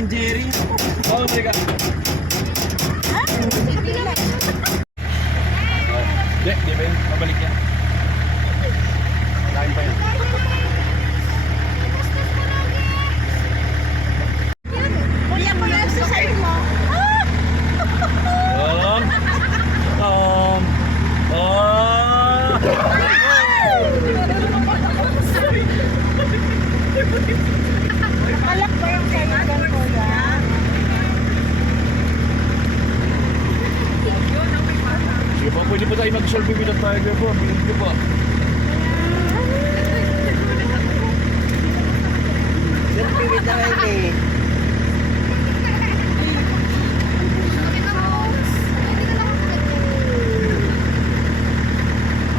and Jerry. Oh, teka. Di ba yun? Mabalik yan. Lain pa yan. Kuya ko yung exercise mo. Malak ba yung kaibigan kuya? Sige po, pwede po tayo mag-selfie with the tiger po. Bilhin ko po. Selfie with the Riley.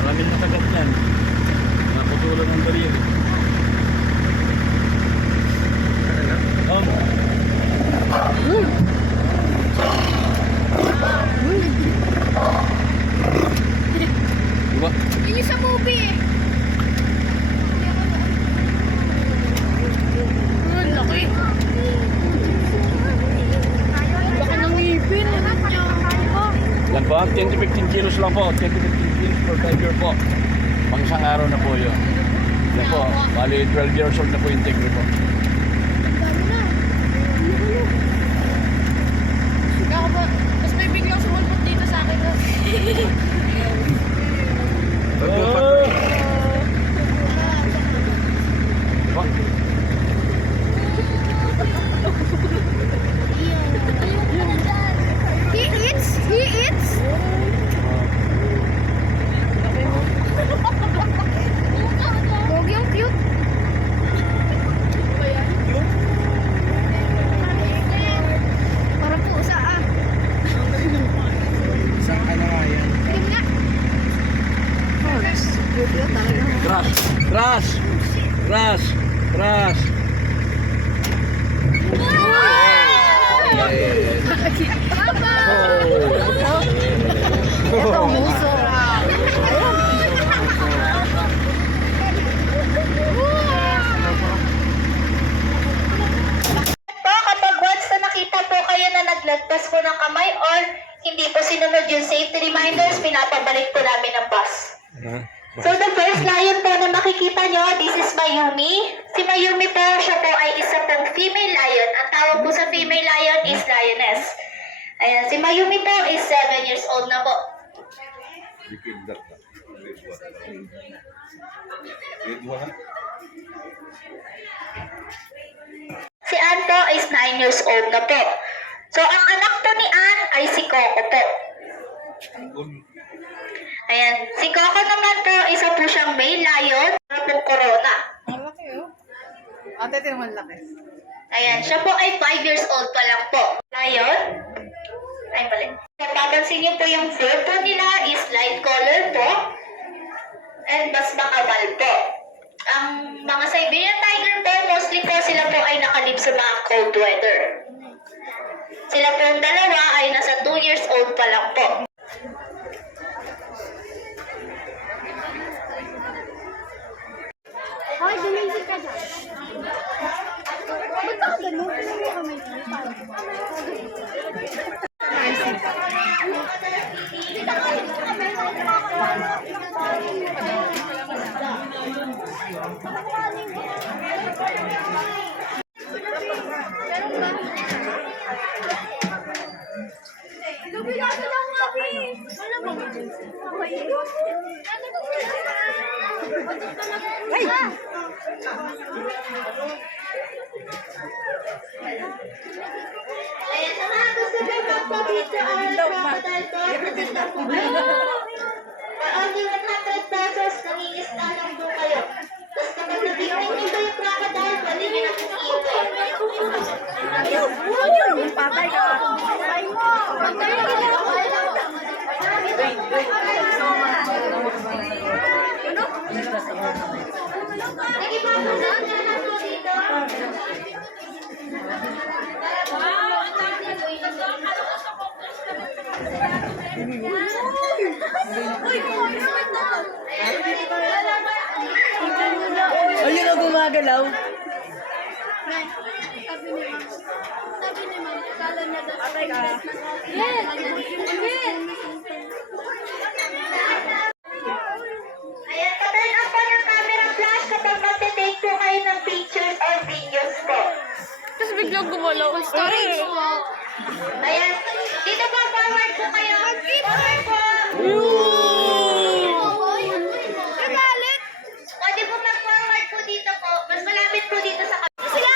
Maraming nakagat yan. Naputulan ng bariya. Diba? Yun yung sa movie eh. Laki. Laki ng ngipin. Yan po, 10 to 15 kilos lang po. 10 to 15 kilos per tiger po. Pang isang araw na po yun. Yan po, bali 12 years old na po yung tiger po. Ako ba? Tapos may biglang sumulpot dito sa akin. Oh! Diba? He eats? He eats? Pogi ang cute. Parang pusa ah. Saan ka na nga yan? Tingin nga. Crash! Crash! Crash! Crash! Kapag once na nakita po kayo na naglagpas po ng kamay or hindi po sinunod yung safety reminders, pinapabalik po namin ang bus. So the first lion po na makikita nyo, this is Mayumi. Si Mayumi po, siya po ay isa pong female lion. Ang tawag po sa female lion is lioness. Ayan, si Mayumi po is 7 years old na po. Si Ann po is 9 years old na po. So ang anak po ni Ann ay si Coco po. Ayan, si Coco naman po, isa po siyang male lion, para pong corona. Ang laki oh. Ate, ito naman laki. Ayan, siya po ay 5 years old pa lang po. Lion? Ay, mali. Papansin niyo po yung fur po nila is light color po. And mas makapal po. Ang mga Siberian tiger po, mostly po sila po ay nakalib sa mga cold weather. Sila pong dalawa ay nasa 2 years old pa lang po. Ay, dumisip ka dyan. Ba't ako ganun? Ano kami? Lubigado lang kami. Wala bang emergency? Ay! Ayan, sa mga gusto po magpapicture or crocodile po, maganda po kayo. For only 100 pesos, nangingista lang po kayo. Tapos kapag nabigyan niyo ba yung crocodile, pwede niyo na kong iuwi. Patay ka. Patay mo. Patay ka. Nag-ipapasok na lang po dito. Ayun ang gumagalaw. Ayan, pa-turn up po ng camera flash kapag magte-take po kayo ng pictures or videos po. Tapos biglang gumalaw. Storage po. Ayan, dito po, forward po kayo. Forward po. Nagalit! Pwede po mag-forward po dito po. Mas malapit po dito sa Sila!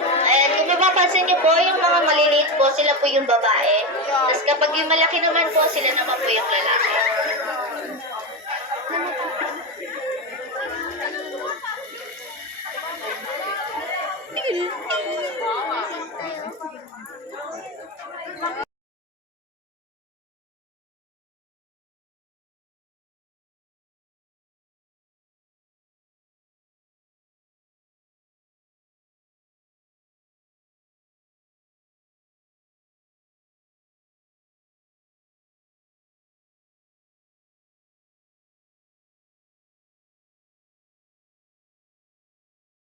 Ayan, kung mapapansin niyo po, yung mga maliliit po, sila po yung babae. Tapos kapag yung malaki naman po, sila naman po yung lalaki.